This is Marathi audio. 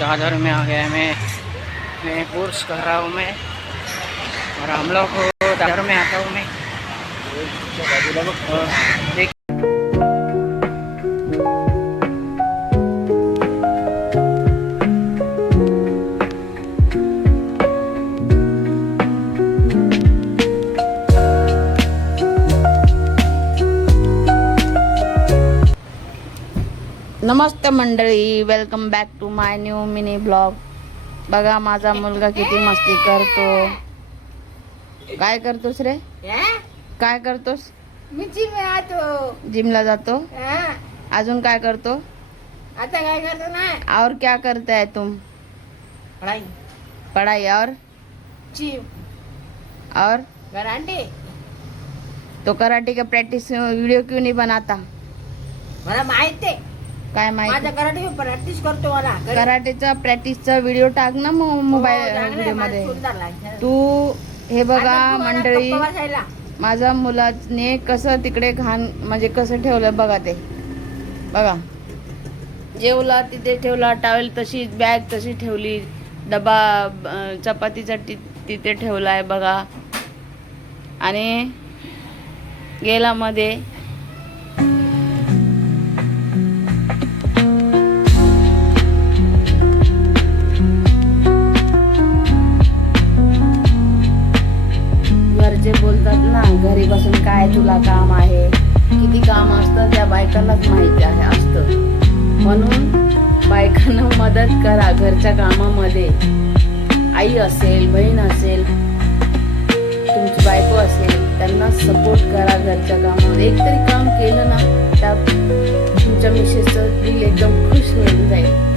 दादर में आ गया मैं मैं कोर्स कर रहा हूँ मैं। और हम लोग को दादर में आता हूँ मैं। और नमस्ते मंडळी welcome back to my new mini blog बघा माझा मुलगा किती मस्ती करतो. काय करतोस रे? काय करतोस? मी जिम जिमला जातो. अजून काय करतो? आता काय करतो ना? और क्या करता है तुम? पढाई. पढ़ाई और? जिम और? गरांडे तो कराटे का प्रैक्टिस वीडियो क्यों नहीं बनाता? मला माहीत आहे. काय माहिती? कराटे प्रॅक्टिस करतो मला. घरी. कराटेचा प्रॅक्टिसचा व्हिडिओ टाक ना मग हो, मोबाईल चांगलं आहे, व्हिडिओ मला मध्ये. सुंदर. तू हे बघा आता तू मला मंडळी बसायला. माझ्या मुलाने कसं तिकडे घाण म्हणजे कसं ठेवलं बघा ते. बघा. जेवला तिथे ठेवला टावेल तशी बॅग तशी ठेवली. डबा अं, चपातीचा ति तिथे ठेवलाय बघा. आणि गेला मध्ये. बोलतात ना घरी बसून काय तुला काम आहे? किती काम असतं त्या बायकांनाच माहिती आहे असतं. म्हणून बायकांना मदत करा घरच्या कामामध्ये. आई असेल बहीण असेल तुमची बायको असेल त्यांना सपोर्ट करा घरच्या कामामध्ये. एक तरी काम केलं ना त्या तुमच्या मिसेसचं दिल एकदम खुश होऊन जाईल.